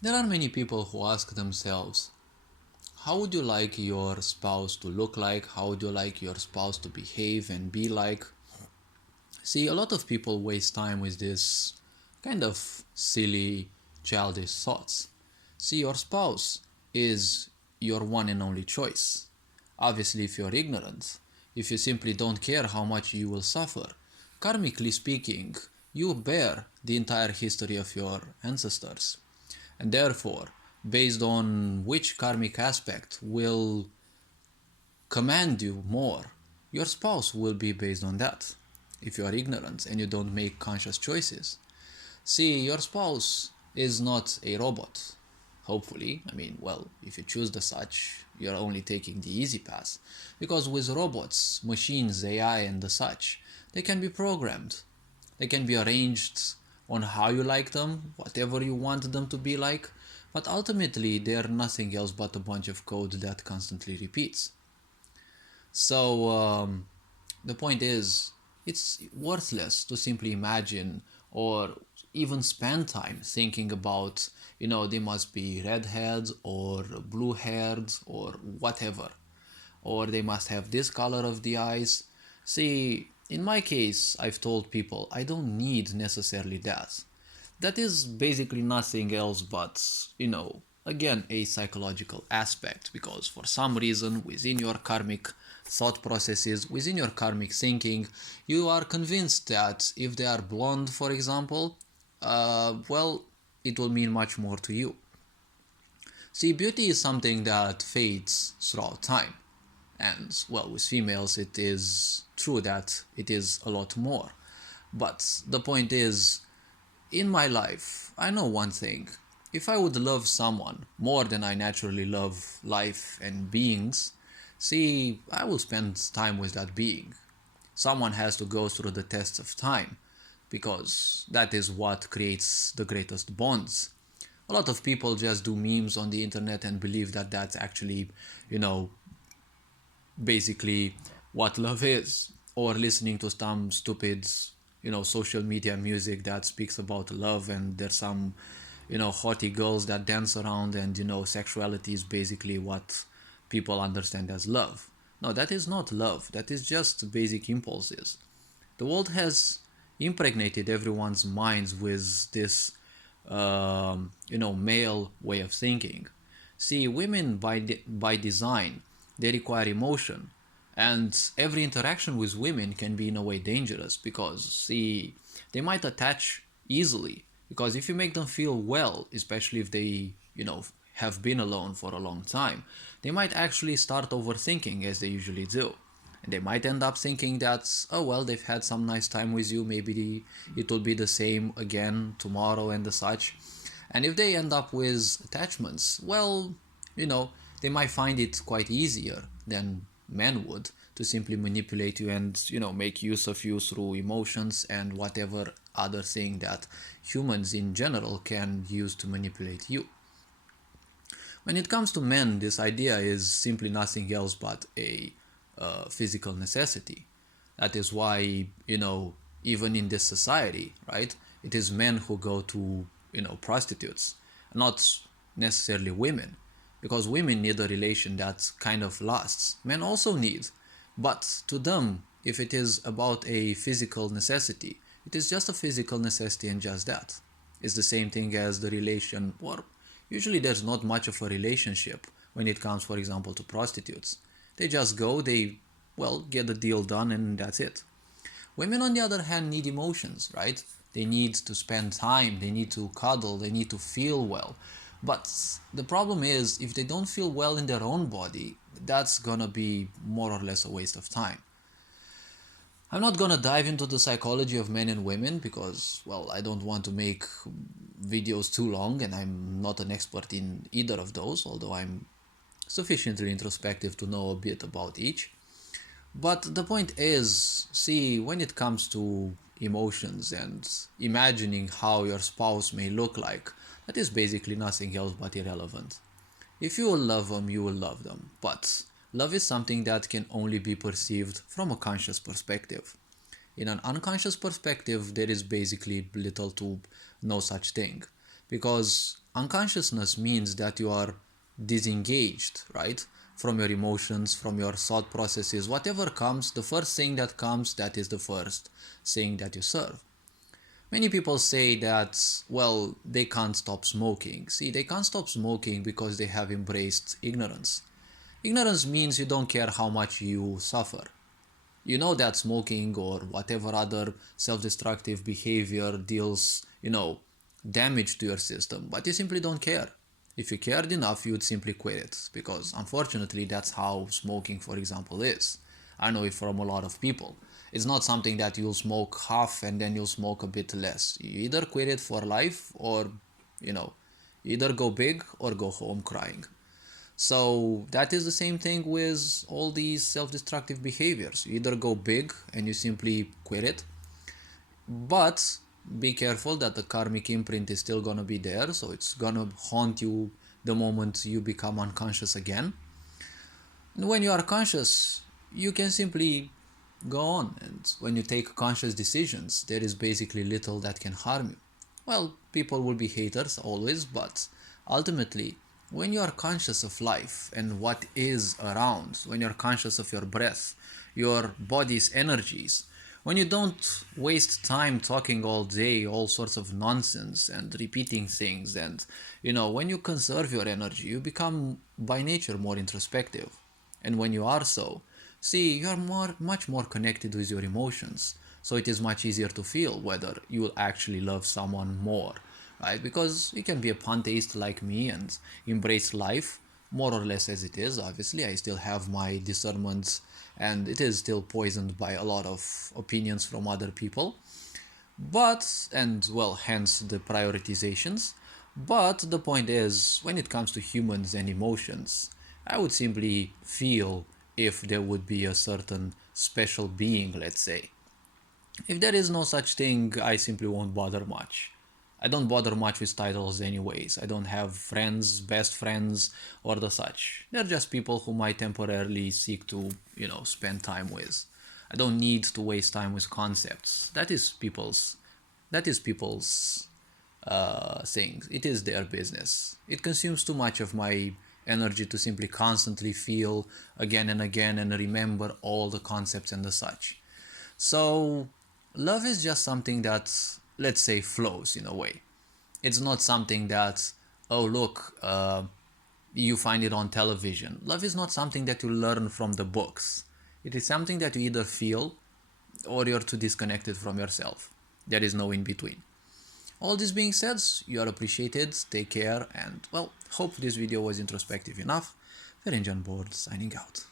There are many people who ask themselves, how would you like your spouse to look like? How would you like your spouse to behave and be like? See, a lot of people waste time with this kind of silly, childish thoughts. See, your spouse is your one and only choice. Obviously, if you're ignorant, if you simply don't care how much you will suffer, karmically speaking, you bear the entire history of your ancestors. And therefore, based on which karmic aspect will command you more, your spouse will be based on that. If you are ignorant and you don't make conscious choices, see, your spouse is not a robot. Hopefully, I mean, well, if you choose the such, you're only taking the easy path. Because with robots, machines, AI, and the such, they can be programmed. They can be arranged on how you like them, whatever you want them to be like, but ultimately they are nothing else but a bunch of code that constantly repeats. So the point is, it's worthless to simply imagine or even spend time thinking about, they must be redheads or blue haired or whatever, or they must have this color of the eyes. See, in my case, I've told people I don't need necessarily that. That is basically nothing else but, again, a psychological aspect, because for some reason within your karmic thought processes, within your karmic thinking, you are convinced that if they are blonde, for example, well, it will mean much more to you. See, beauty is something that fades throughout time. And, well, with females, it is true that it is a lot more. But the point is, in my life, I know one thing. If I would love someone more than I naturally love life and beings, see, I will spend time with that being. Someone has to go through the tests of time, because that is what creates the greatest bonds. A lot of people just do memes on the internet and believe that that's actually, you know, basically what love is, or listening to some stupid, social media music that speaks about love, and there's some, haughty girls that dance around, and sexuality is basically what people understand as love. No, that is not love. That is just basic impulses. The world has impregnated everyone's minds with this, male way of thinking. See, women by design, they require emotion, and every interaction with women can be in a way dangerous, because see, they might attach easily. Because if you make them feel well, especially if they, have been alone for a long time, they might actually start overthinking, as they usually do. And they might end up thinking that, oh well, they've had some nice time with you, maybe it will be the same again tomorrow and the such. And if they end up with attachments, well, you know, they might find it quite easier than men would to simply manipulate you and, make use of you through emotions and whatever other thing that humans in general can use to manipulate you. When it comes to men, this idea is simply nothing else but a physical necessity. That is why, even in this society, right, it is men who go to, prostitutes, not necessarily women, because women need a relation that kind of lasts. Men also need, but to them, if it is about a physical necessity, it is just a physical necessity and just that. It's the same thing as the relation, or usually there's not much of a relationship when it comes, for example, to prostitutes. They just go, they, well, get the deal done, and that's it. Women, on the other hand, need emotions, right? They need to spend time, they need to cuddle, they need to feel well. But the problem is, if they don't feel well in their own body, that's gonna be more or less a waste of time. I'm not gonna dive into the psychology of men and women because, well, I don't want to make videos too long, and I'm not an expert in either of those, although I'm sufficiently introspective to know a bit about each. But the point is, see, when it comes to emotions and imagining how your spouse may look like, that is basically nothing else but irrelevant. If you will love them, you will love them. But love is something that can only be perceived from a conscious perspective. In an unconscious perspective, there is basically little to no such thing. Because Unconsciousness means that you are disengaged, right? From your emotions, from your thought processes, whatever comes, the first thing that comes, that is the first thing that you serve. Many people say that, well, they can't stop smoking. See, they can't stop smoking because they have embraced ignorance. Ignorance means you don't care how much you suffer. You know that smoking or whatever other self-destructive behavior deals, damage to your system, but you simply don't care. If you cared enough, you would simply quit it, because unfortunately that's how smoking, for example, is. I know it from a lot of people. It's not something that you'll smoke half and then you'll smoke a bit less. You either quit it for life, or, you know, either go big or go home crying. So that is the same thing with all these self-destructive behaviors. You either go big and you simply quit it, but be careful that the karmic imprint is still gonna be there, so it's gonna haunt you the moment you become unconscious again. And when you are conscious, you can simply go on, and when you take conscious decisions, there is basically little that can harm you. Well, people will be haters always, but ultimately, when you are conscious of life and what is around, when you're conscious of your breath, your body's energies, when you don't waste time talking all day, all sorts of nonsense and repeating things, and when you conserve your energy, you become by nature more introspective. And when you are so, see, you are much more connected with your emotions. So it is much easier to feel whether you will actually love someone more, right? Because you can be a pantheist like me and embrace life more or less as it is. Obviously, I still have my discernment and it is still poisoned by a lot of opinions from other people. But, and well, hence the prioritizations. But the point is, when it comes to humans and emotions, I would simply feel if there would be a certain special being, let's say. If there is no such thing, I simply won't bother much. I don't bother much with titles anyways. I don't have friends, best friends, or the such. They're just people whom I temporarily seek to, spend time with. I don't need to waste time with concepts. That is people's things. It is their business. It consumes too much of my energy to simply constantly feel again and again and remember all the concepts and the such. So, love is just something that, let's say, flows in a way. It's not something that, oh, look, you find it on television. Love is not something that you learn from the books. It is something that you either feel or you're too disconnected from yourself. There is no in between. All this being said, you are appreciated, take care, and well, hope this video was introspective enough. Ferenc on board, signing out.